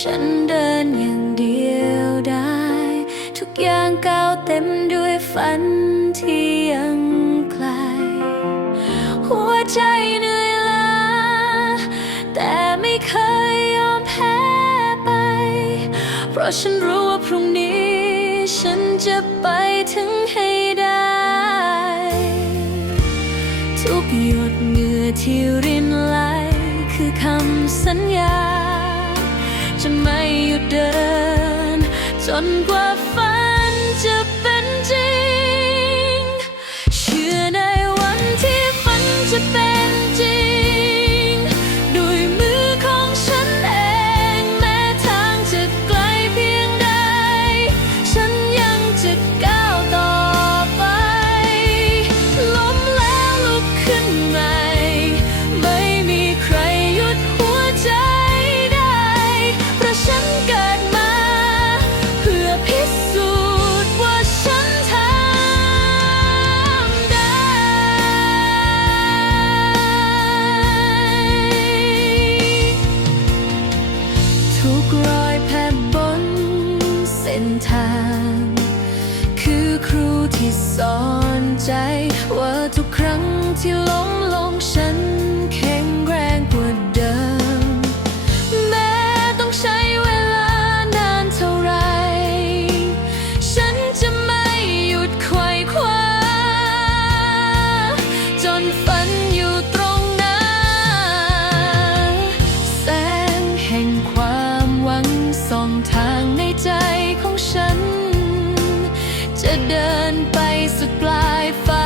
ฉันเดินอย่างเดียวได้ ทุกอย่างก้าวเต็มด้วยฝันที่ยังไกล หัวใจเหนื่อยล้าแต่ไม่เคยยอมแพ้ไป เพราะฉันรู้ว่าพรุ่งนี้ ฉันจะไปถึงให้ได้ ทุกหยดเหงื่อที่รินไหลคือคำสัญญา จะไม่หยุดเดิน จนกว่าฟ้า ทุกรอยแผลบนเส้นทาง คือครูที่สอนใจว่าทุกครั้งที่ล้มลงฉัน จะเดินไปสุดปลายฟ้า